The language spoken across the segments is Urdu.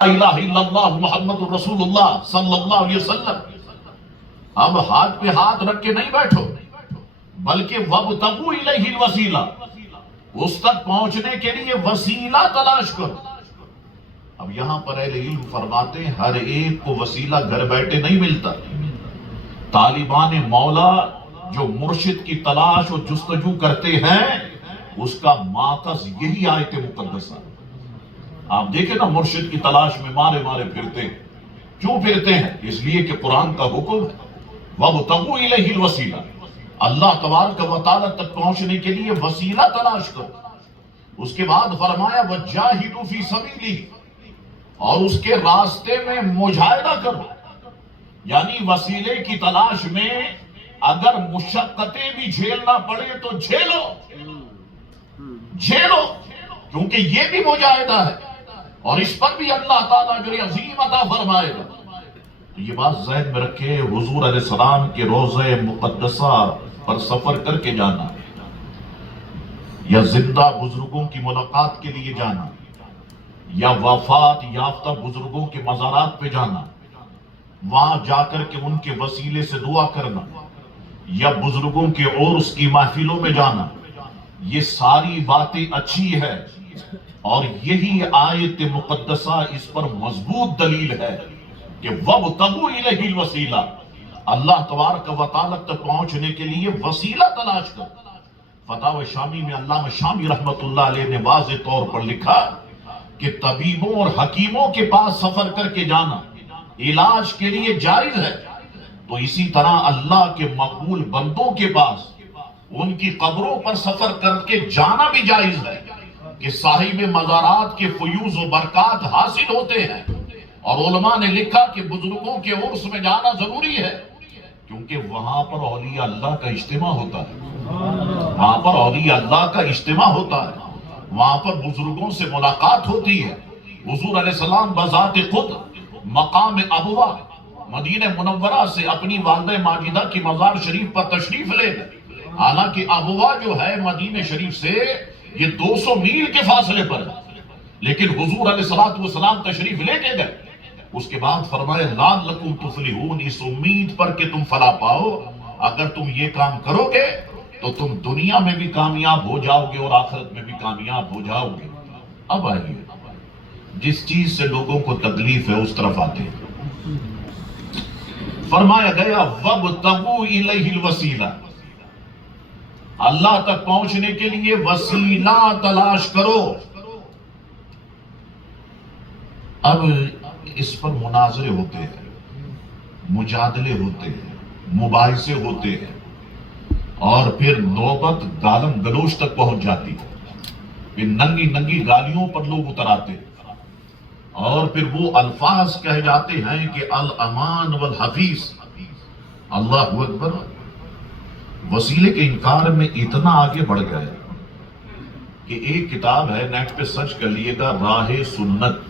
الہ الا اللہ محمد رسول اللہ صلی اللہ علیہ وسلم، اب ہاتھ پہ ہاتھ رکھ کے نہیں بیٹھو، بلکہ وابتغوا الیہ الوسیلہ، اس تک پہنچنے کے لیے وسیلہ تلاش کرو۔ اب یہاں پر اہل علم فرماتے ہیں ہر ایک کو وسیلہ گھر بیٹھے نہیں ملتا۔ طالبان مولا جو مرشد کی تلاش اور جستجو کرتے ہیں، اس کا ماخذ یہی آیت مقدسہ۔ آپ دیکھیں نا، مرشد کی تلاش میں مارے مارے پھرتے ہیں۔ کیوں پھرتے ہیں؟ اس لیے کہ قرآن کا حکم ہے وَابْتَغُوا إِلَيْهِ الْوَسِيلَةَ، اللہ تبارک و تعالیٰ تک پہنچنے کے لیے وسیلہ تلاش کرو۔ اس کے بعد فرمایا وَجَاهِدُوا فِي سَبِيلِهِ، اور اس کے راستے میں مجاہدہ کرو، یعنی وسیلے کی تلاش میں اگر مشقتیں بھی جھیلنا پڑے تو جھیلو، جھیلو، کیونکہ یہ بھی مجاہدہ ہے اور اس پر بھی اللہ تعالیٰ اجر عظیم عطا فرمائے گا۔ تو یہ بات ذہن میں رکھے، حضور علیہ السلام کے روضہ مقدسہ پر سفر کر کے جانا، یا زندہ بزرگوں کی ملاقات کے لیے جانا، یا وفات یافتہ بزرگوں کے مزارات پہ جانا، وہاں جا کر کے ان کے وسیلے سے دعا کرنا، یا بزرگوں کے عرس کی محفلوں میں جانا، یہ ساری باتیں اچھی ہے، اور یہی آیت مقدسہ اس پر مضبوط دلیل ہے کہ وَابْتَغُوا إِلَيْهِ الْوَسِيلَةَ، اللہ تبارک و تعالیٰ تک پہنچنے کے لیے وسیلہ تلاش کر۔ فتاوی شامی میں علامہ شامی رحمت اللہ علیہ نے واضح طور پر لکھا کہ طبیبوں اور حکیموں کے پاس سفر کر کے جانا علاج کے لیے جائز ہے، تو اسی طرح اللہ کے مقبول بندوں کے پاس ان کی قبروں پر سفر کر کے جانا بھی جائز ہے، کہ صاحب مزارات کے فیوز و برکات حاصل ہوتے ہیں۔ اور علماء نے لکھا کہ بزرگوں کے عرس میں جانا ضروری ہے، کیونکہ وہاں پر اولیاء اللہ کا اجتماع ہوتا ہے، وہاں پر اولیاء اللہ کا اجتماع ہوتا ہے، وہاں پر بزرگوں سے ملاقات ہوتی ہے۔ حضور علیہ السلام بذات خود مقام ابوا مدینہ منورہ سے اپنی والدہ ماجدہ کی مزار شریف پر تشریف لے گئے، حالانکہ ابوا جو ہے مدینہ شریف سے یہ 200 میل کے فاصلے پر ہے، لیکن حضور علیہ السلام تشریف لے کے گئے۔ اس کے بعد فرمایا لعلکم تفلحون، اس امید پر کہ تم فلاح پاؤ، اگر تم یہ کام کرو گے تو تم دنیا میں بھی کامیاب ہو جاؤ گے اور آخرت میں بھی کامیاب ہو جاؤ گے۔ اب آئیے جس چیز سے لوگوں کو تکلیف ہے اس طرف آتے ہیں۔ فرمایا گیا وَابْتَغُوا إِلَيْهِ الْوَسِيلَةَ، اللہ تک پہنچنے کے لیے وسیلہ تلاش کرو۔ اب اس پر مناظرے ہوتے ہیں، مجادلے ہوتے ہیں، مباحثے ہوتے ہیں، اور پھر نوبت گالم گلوچ تک پہنچ جاتی ہے، پھر ننگی ننگی گالیوں پر لوگ اتر آتے ہیں، اور پھر وہ الفاظ کہے جاتے ہیں کہ الامان والحفیظ۔ اللہ اکبر، وسیلے کے انکار میں اتنا آگے بڑھ گئے کہ ایک کتاب ہے، نیٹ پہ سرچ کر لیے گا، راہ سنت،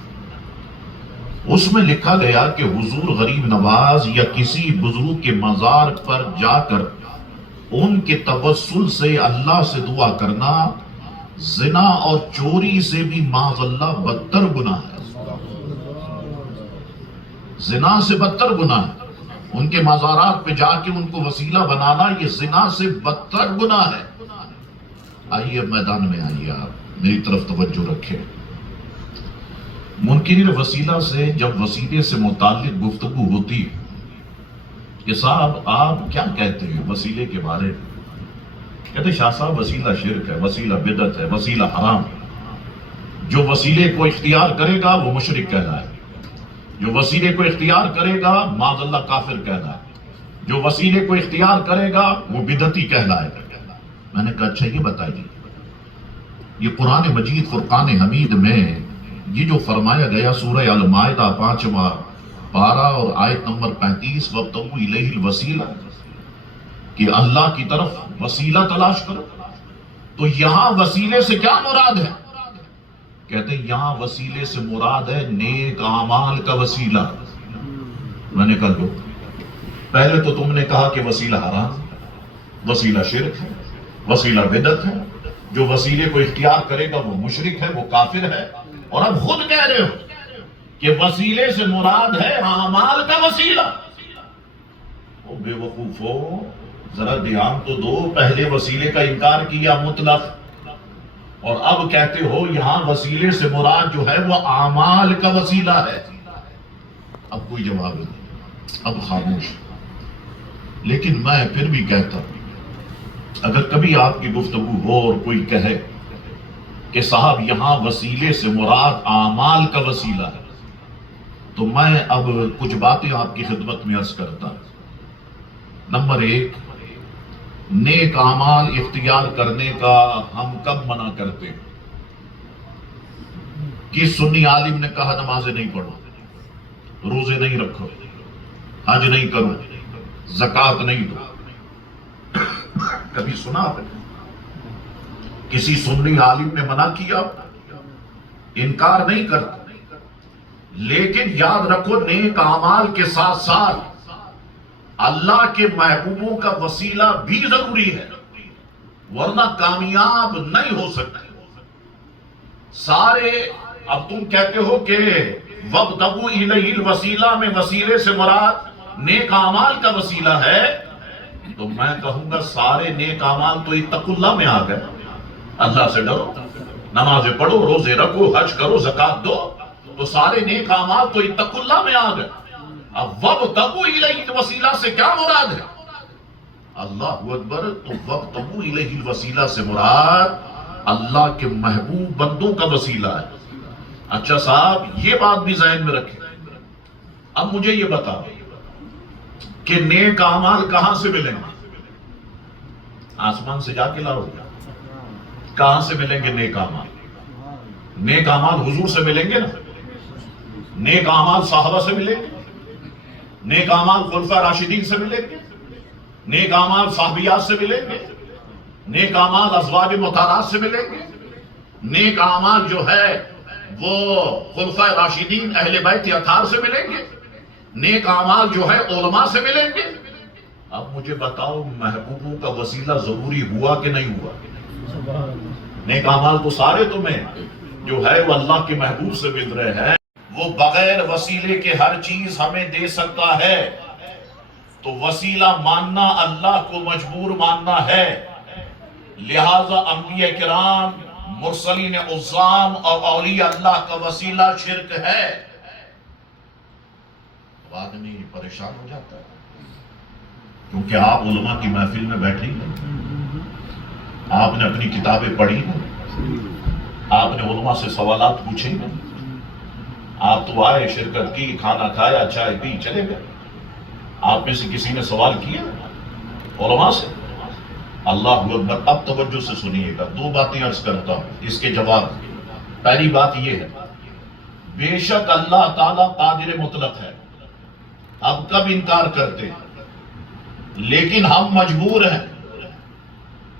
اس میں لکھا گیا کہ حضور غریب نواز یا کسی بزرگ کے مزار پر جا کر ان کے توسل سے اللہ سے دعا کرنا زنا اور چوری سے بھی معاذ اللہ بدتر گناہ ہے، زنا سے بدتر گناہ ہے۔ ان کے مزارات پہ جا کے ان کو وسیلہ بنانا یہ زنا سے بدتر گناہ ہے۔ آئیے میدان میں آئیے، آپ میری طرف توجہ رکھیں۔ منکرین وسیلہ سے جب وسیلے سے متعلق گفتگو ہوتی کہ صاحب آپ کیا کہتے ہیں وسیلے کے بارے میں، کہتے شاہ صاحب وسیلہ شرک ہے، وسیلہ بدعت ہے، وسیلہ حرام ہے، جو وسیلے کو اختیار کرے گا وہ مشرک کہلائے، جو وسیلے کو اختیار کرے گا معاذ اللہ کافر کہلائے، جو وسیلے کو اختیار کرے گا وہ بدعتی کہلائے گا۔ میں نے کہا اچھا یہ بتائیے، یہ قرآن مجید فرقان حمید میں یہ جو فرمایا گیا سورہ المائدہ 5واں پارہ اور آیت نمبر 35 وَابْتَغُوا إِلَيْهِ الْوَسِيلَةَ، کہ اللہ کی طرف وسیلہ تلاش کرو، تو یہاں وسیلے سے کیا مراد ہے؟ کہتے ہیں یہاں وسیلے سے مراد ہے نیک اعمال کا وسیلہ۔ میں نے کہا لو، پہلے تو تم نے کہا کہ وسیلہ حرام، وسیلہ شرک ہے، وسیلہ بدعت ہے، جو وسیلے کو اختیار کرے گا وہ مشرک ہے، وہ کافر ہے، اور اب خود کہہ رہے ہو کہ وسیلے سے مراد ہے اعمال کا وسیلہ. او بے وقوفو، ذرا دھیان تو دو، پہلے وسیلے کا انکار کیا مطلق، اور اب کہتے ہو یہاں وسیلے سے مراد جو ہے وہ اعمال کا وسیلہ ہے. اب کوئی جواب نہیں، اب خاموش. لیکن میں پھر بھی کہتا ہوں، اگر کبھی آپ کی گفتگو ہو اور کوئی کہے کہ صاحب یہاں وسیلے سے مراد اعمال کا وسیلہ ہے، تو میں اب کچھ باتیں آپ کی خدمت میں عرض کرتا ہوں. نمبر 1، نیک اعمال اختیار کرنے کا ہم کب منع کرتے ہیں؟ کس سنی عالم نے کہا نمازیں نہیں پڑھو، روزے نہیں رکھو، حج نہیں کرو، زکوٰۃ نہیں دو؟ کبھی سنا آپ نے کسی سنی عالم نے منع کیا؟ انکار نہیں کرتا، لیکن یاد رکھو نیک اعمال کے ساتھ ساتھ اللہ کے محبوبوں کا وسیلہ بھی ضروری ہے، ورنہ کامیاب نہیں ہو سکتے. سارے اب تم کہتے ہو کہ وَابْتَغُوا إِلَيْهِ الْوَسِيلَہ میں وسیلے سے مراد نیک اعمال کا وسیلہ ہے، تو میں کہوں گا سارے نیک اعمال تو اتقوا اللہ میں آ گئے. اللہ سے ڈرو، نمازیں پڑھو، روزے رکھو، حج کرو، زکوٰۃ دو، تو سارے نیک اعمال تو اتقوا اللہ میں آ گئے. اب وَابْتَغُوا إِلَيْهِ الْوَسِيلَہ سے کیا مراد ہے؟ اللہ اکبر. تو وَابْتَغُوا إِلَيْهِ الْوَسِيلَہ سے مراد اللہ کے محبوب بندوں کا وسیلہ ہے. اچھا صاحب، یہ بات بھی ذہن میں رکھیں. اب مجھے یہ بتاؤ کہ نیک اعمال کہاں سے ملیں گے؟ آسمان سے جا کے لاؤ گے؟ کہاں سے ملیں گے نیک اعمال؟ نیک اعمال حضور سے ملیں گے نا؟ نیک اعمال صحابہ سے ملیں گے؟ نیک اعمال خلفاء راشدین سے ملیں گے؟ نیک اعمال صحابیات سے ملیں گے؟ نیک اعمال ازواج مطہرات سے ملیں گے؟ نیک اعمال جو ہے وہ خلفاء راشدین اہل بیت اطہار سے ملیں گے؟ نیک اعمال جو ہے علماء سے ملیں گے؟ اب مجھے بتاؤ محبوبوں کا وسیلہ ضروری ہوا کہ نہیں ہوا؟ نیک اعمال تو سارے تمہیں جو ہے وہ اللہ کے محبوب سے مل رہے ہیں. وہ بغیر وسیلے کے ہر چیز ہمیں دے سکتا ہے، تو وسیلہ ماننا اللہ کو مجبور ماننا ہے. لہذا انبیاء کرام، مرسلین عظام اور اولیاء اللہ کا وسیلہ شرک ہے. اب آدمی پریشان ہو جاتا ہے کیونکہ آپ علماء کی محفل میں بیٹھے ہیں، آپ نے اپنی کتابیں پڑھی ہیں، آپ نے علماء سے سوالات پوچھے ہیں، آپ تو آئے، شرکت کی، کھانا کھایا، چائے پی، چلے گئے. آپ میں سے کسی نے سوال کیا علماء سے؟ اللہ اکبر. اب توجہ سے سنیے گا، دو باتیں عرض کرتا ہوں اس کے جواب. پہلی بات یہ ہے، بے شک اللہ تعالیٰ قادر مطلق ہے، اب کب انکار کرتے ہیں، لیکن ہم مجبور ہیں،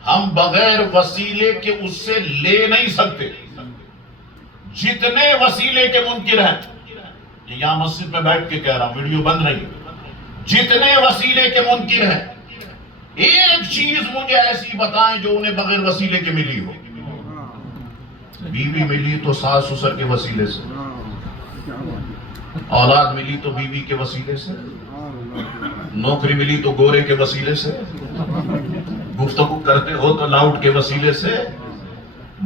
ہم بغیر وسیلے کے اس سے لے نہیں سکتے. جتنے وسیلے کے منکر ہیں، یہاں مسجد میں بیٹھ کے کہہ رہا ہوں، ویڈیو بند رہی، جتنے وسیلے کے منکر ہیں، ایک چیز مجھے ایسی بتائیں جو انہیں بغیر وسیلے کے ملی ہو. بیوی ملی تو ساس سسر کے وسیلے سے، اولاد ملی تو بیوی کے وسیلے سے، نوکری ملی تو گورے کے وسیلے سے، گفتگو کرتے ہو تو لاؤڈ کے وسیلے سے،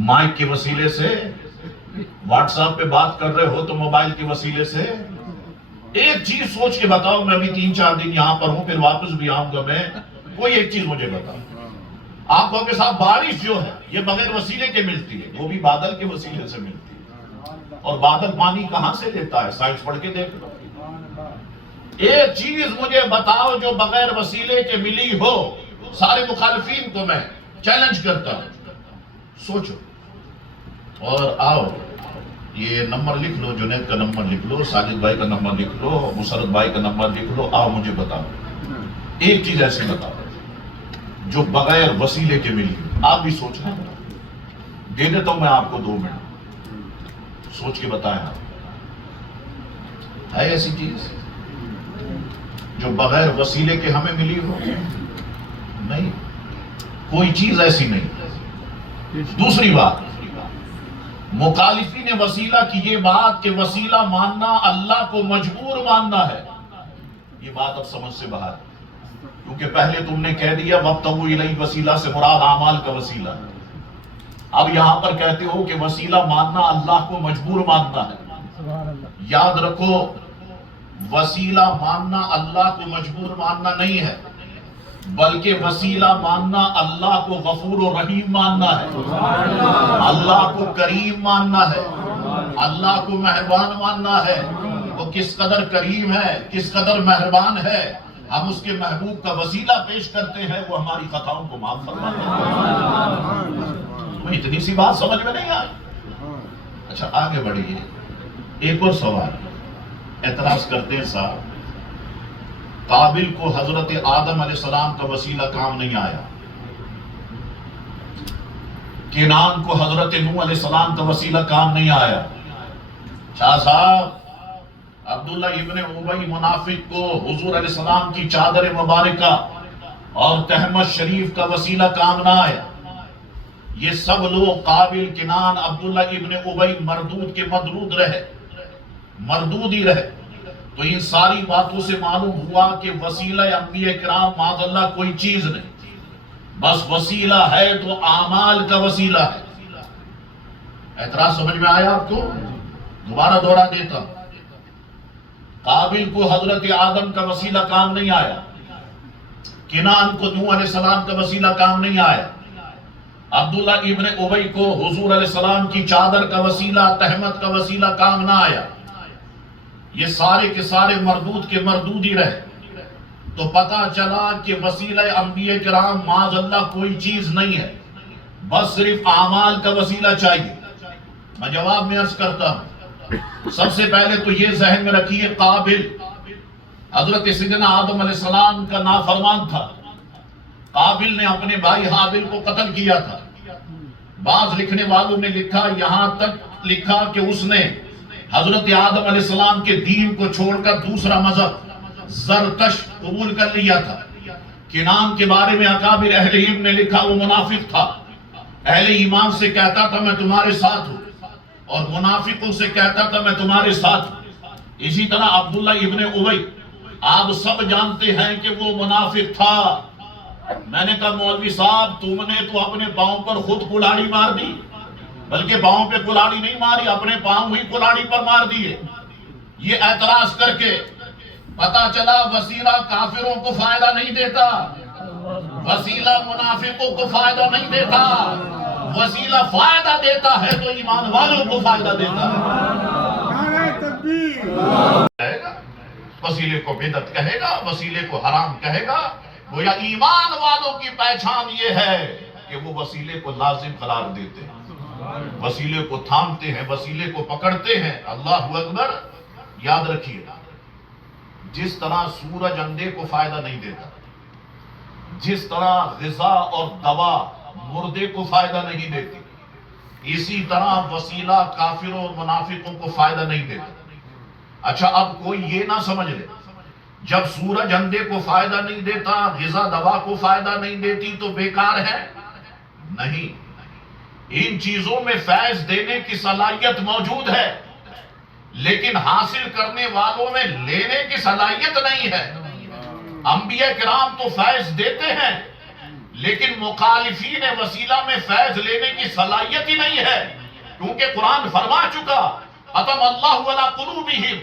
مائک کے وسیلے سے، واٹس ایپ پہ بات کر رہے ہو تو موبائل کے وسیلے سے. ایک چیز سوچ کے بتاؤ، میں بھی 3-4 دن یہاں پر ہوں، پھر واپس بھی آؤں گا میں، کوئی ایک چیز مجھے بتاؤ. آپ کو کے ساتھ بارش جو ہے یہ بغیر وسیلے کے ملتی ہے، وہ بھی بادل کے وسیلے سے ملتی ہے. اور بادل پانی کہاں سے لیتا ہے؟ سائنس پڑھ کے دیکھ لو. ایک چیز مجھے بتاؤ جو بغیر وسیلے کے ملی ہو. سارے مخالفین کو میں چیلنج کرتا ہوں، سوچو. اور آؤ، یہ نمبر لکھ لو، جنید کا نمبر لکھ لو، ساجد بھائی کا نمبر لکھ لو، مسرت بھائی کا نمبر لکھ لو. آؤ مجھے بتاؤ، ایک چیز ایسے بتاؤ جو بغیر وسیلے کے ملی. آپ بھی سوچنا، دے دیتا ہوں میں آپ کو 2 منٹ، سوچ کے بتائیں. آپ ہے ایسی چیز جو بغیر وسیلے کے ہمیں ملی ہو؟ نہیں، کوئی چیز ایسی نہیں. دوسری بات، مخالفین وسیلہ کی یہ بات کہ وسیلہ ماننا اللہ کو مجبور ماننا ہے، یہ بات اب سمجھ سے باہر ہے، کیونکہ پہلے تم نے کہہ دیا وَابْتَغُوا إِلَيْهِ وسیلہ سے مراد اعمال کا وسیلہ ہے، اب یہاں پر کہتے ہو کہ وسیلہ ماننا اللہ کو مجبور ماننا ہے۔ یاد رکھو، وسیلہ ماننا اللہ کو مجبور ماننا نہیں ہے، بلکہ وسیلہ ماننا اللہ کو غفور و رحیم ماننا ہے، اللہ کو کریم ماننا ہے، اللہ کو مہربان ماننا ہے۔ وہ کس قدر کریم ہے، کس قدر مہربان ہے، ہم اس کے محبوب کا وسیلہ پیش کرتے ہیں، وہ ہماری خطاؤں کو معاف فرماتا ہے۔ تمہیں اتنی سی بات سمجھ میں نہیں آئی؟ اچھا آگے بڑھیے، ایک اور سوال اعتراض کرتے ہیں صاحب، قابل کو حضرت آدم علیہ السلام کا وسیلہ کام نہیں آیا، کینان کو حضرت نوح علیہ السلام کا وسیلہ کام نہیں آیا، شاہ صاحب عبداللہ ابن ابی منافق کو حضور علیہ السلام کی چادر مبارکہ اور تہمت شریف کا وسیلہ کام نہ آیا، یہ سب لوگ قابل، کنان، عبداللہ ابن ابی مردود کے مردود ہی رہے۔ تو ان ساری باتوں سے معلوم ہوا کہ وسیلہ انبیاء کرام معاذ اللہ کوئی چیز نہیں، بس وسیلہ ہے تو اعمال کا وسیلہ ہے۔ اعتراض سمجھ میں آیا آپ کو؟ دوبارہ دوہرا دیتا ہوں، قابل کو حضرت آدم کا وسیلہ کام نہیں آیا، کنان کو نوح علیہ السلام کا وسیلہ کام نہیں آیا، عبداللہ ابن ابی کو حضور علیہ السلام کی چادر کا وسیلہ، تہمت کا وسیلہ کام نہ آیا، یہ سارے کے سارے مردود کے مردود ہی رہے۔ تو پتا چلا کہ وسیلہ انبیاء کرام معاذ اللہ کوئی چیز نہیں ہے، بس صرف اعمال کا وسیلہ چاہیے۔ میں جواب میں عرض کرتا ہوں، سب سے پہلے تو یہ ذہن میں رکھیے، قابل حضرت سیدنا آدم علیہ السلام کا نافرمان تھا، قابل نے اپنے بھائی حابل کو قتل کیا تھا۔ بعض لکھنے والوں نے لکھا، یہاں تک لکھا کہ اس نے حضرت آدم علیہ السلام کے دین کو چھوڑ کر دوسرا مذہب زرتشت قبول کر لیا تھا۔ کنان کے بارے میں اکابر اہل علم نے لکھا وہ منافق تھا، اہل ایمان سے کہتا تھا میں تمہارے ساتھ ہوں، اور منافقوں سے کہتا تھا میں تمہارے ساتھ ہوں۔ اسی طرح عبداللہ ابن ابی، آپ سب جانتے ہیں کہ وہ منافق تھا۔ میں نے کہا مولوی صاحب تم نے تو اپنے پاؤں پر خود کلاڑی مار دی، بلکہ پاؤں پہ کلاڑی نہیں ماری، اپنے پاؤں ہی کلاڑی پر مار دیے۔ یہ اعتراض کر کے پتا چلا وسیلہ کافروں کو فائدہ نہیں دیتا، وسیلہ منافقوں کو فائدہ نہیں دیتا، وسیلہ فائدہ دیتا ہے تو ایمان والوں کو فائدہ دیتا ہے۔ وسیلے کو بدعت کہے گا، وسیلے کو حرام کہے گا، گویا ایمان والوں کی پہچان یہ ہے کہ وہ وسیلے کو لازم قرار دیتے ہیں، وسیلے کو تھامتے ہیں، وسیلے کو پکڑتے ہیں۔ اللہ اکبر۔ یاد رکھیے، جس طرح سورج اندھے کو فائدہ نہیں دیتا، جس طرح غذا اور دوا مردے کو فائدہ نہیں دیتی، اسی طرح وسیلہ کافروں اور منافقوں کو فائدہ نہیں دیتا۔ اچھا اب کوئی یہ نہ سمجھ لے جب سورج اندھے کو فائدہ نہیں دیتا، غذا دوا کو فائدہ نہیں دیتی تو بیکار ہے؟ نہیں، ان چیزوں میں فیض دینے کی صلاحیت موجود ہے، لیکن حاصل کرنے والوں میں لینے کی صلاحیت نہیں ہے۔ انبیاء کرام تو فیض دیتے ہیں، لیکن مخالفین وسیلہ میں فیض لینے کی صلاحیت ہی نہیں ہے، کیونکہ قرآن فرما چکا ختم اللہ علی قلوبہم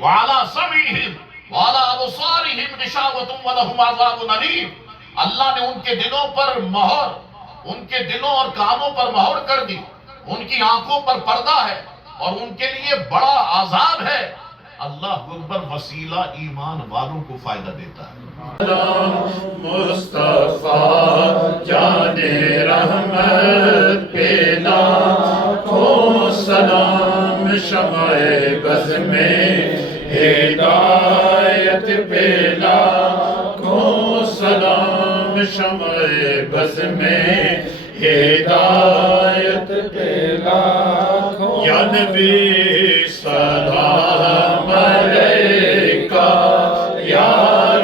وعلی سمعہم وعلی ابصارہم غشاوۃ ولہم عذاب علیم۔ اللہ نے ان کے دلوں پر مہر، ان کے دلوں اور کانوں پر مہر کر دی، ان کی آنکھوں پر پردہ ہے اور ان کے لیے بڑا عذاب ہے۔ اللہ اکبر۔ وسیلہ ایمان والوں کو فائدہ دیتا ہے۔ مصطفیٰ جان رحمت پہ لاکھوں سلام، شمع بز میں ہدایت پہ لاکھوں سلام، شمع بز میں ہدایت پہ لاکھوں، یا نبی سلام علیکہ، یا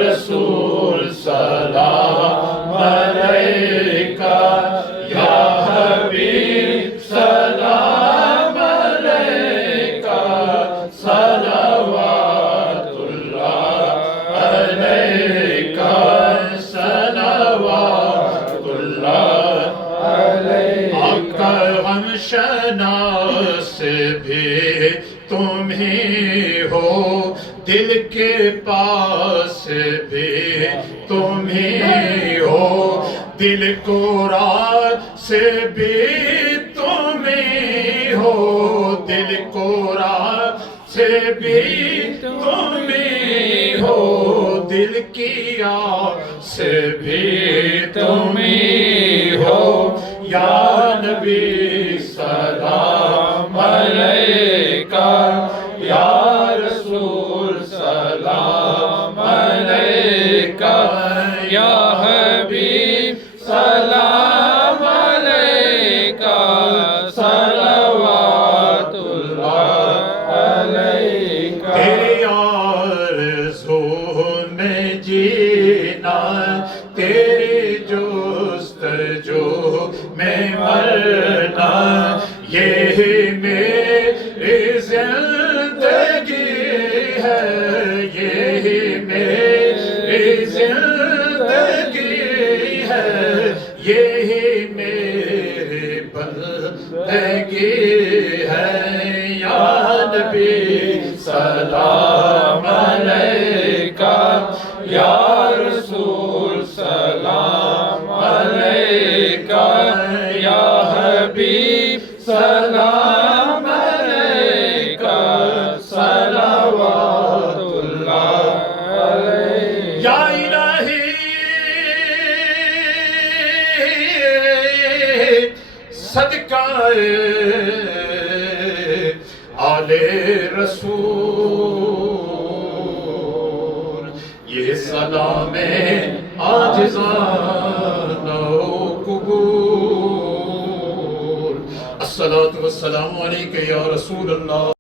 رسول سلام علیکہ، یا حبیب سلام ہو دل کے پاس بھی تم ہی ہو دل کو راز سے بھی تم ہی ہو دل کو راز سے بھی تم ہی ہو دل کی آگ سے بھی تم ہی ہو یا نبی سلام علیکہ یا رسول سلام علیکہ یا حبیب سلام علیکہ صلوات اللہ علیکہ تیری آرزو میں جینا تیری جستجو میں مرنا یہی میری زندگی ہے یہی میری زندگی ہے یہی میری بندگی ہے یا نبی سلام علیکہ یا رسول سلام علیکہ یا حبیب سلام علیکہ صلوات اللہ علیکہ یا الہی صدقہ آل رسول یہ سلام عاجزانہ قبول الصلاة والسلام علیکہ یا رسول اللہ